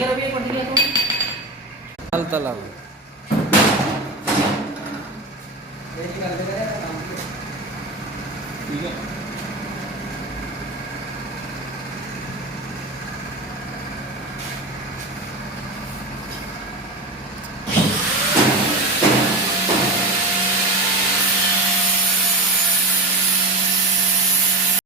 ਪੱਟੀਆਂ ਰਵੀਆਂ ਪੱਟੀਆਂ ਤੋਂ ਚੱਲ ਤਲਾ ਇਹ ਕੀ ਕਰਦੇ ਕਰਿਆ ਕੰਮ ਠੀਕ ਹੈ